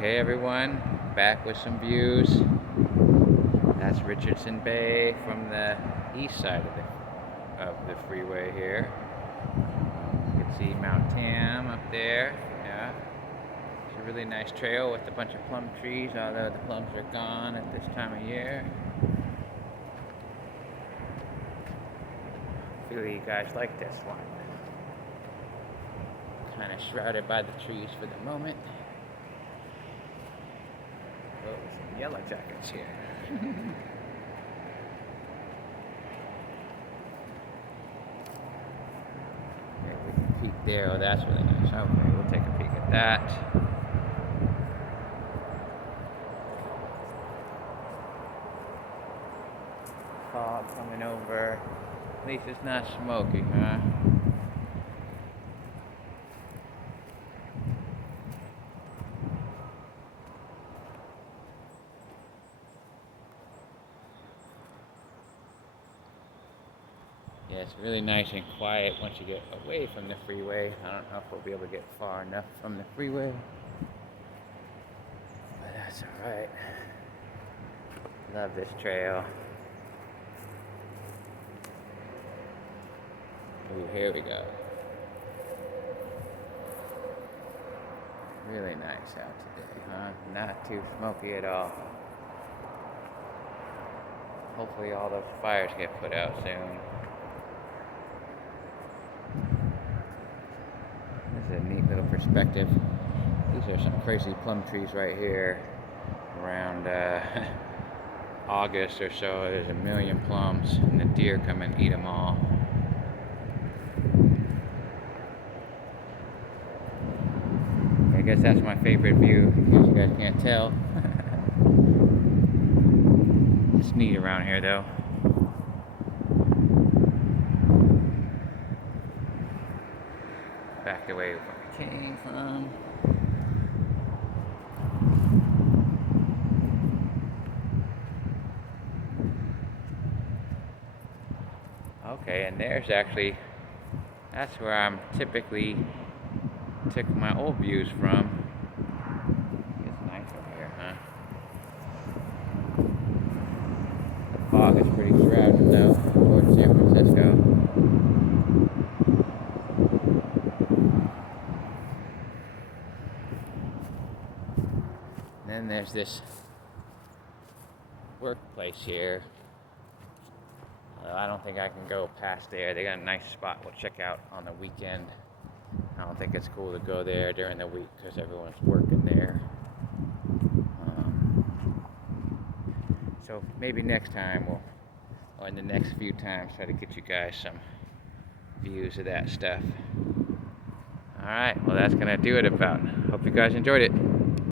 Okay everyone, back with some views. That's Richardson Bay from the east side of the freeway here. You can see Mount Tam up there. Yeah, it's a really nice trail with a bunch of plum trees, although the plums are gone at this time of year. Hopefully you guys like this one. Kind of shrouded by the trees for the moment. Oh, some yellow jackets here. Okay, we can peek there. Oh, that's really nice. Okay, we'll take a peek at that. Fog coming over. At least it's not smoky, huh? Yeah, it's really nice and quiet once you get away from the freeway. I don't know if we'll be able to get far enough from the freeway, but that's alright. Love this trail. Ooh, here we go. Really nice out today, huh? Not too smoky at all. Hopefully all those fires get put out soon. This is a neat little perspective. These are some crazy plum trees right here. Around August or so, there's 1,000,000 plums, and the deer come and eat them all. I guess that's my favorite view, because you guys can't tell. It's neat around here though. Back the way where I came from. Okay, and there's actually, that's where I'm typically took my old views from. It's nice over here, huh? The fog is pretty shrouded though, towards San Francisco. And then there's this workplace here. I don't think I can go past there. They got a nice spot we'll check out on the weekend. I don't think it's cool to go there during the week because everyone's working there. So maybe next time or in the next few times, try to get you guys some views of that stuff. Alright, well that's going to do it about. Hope you guys enjoyed it.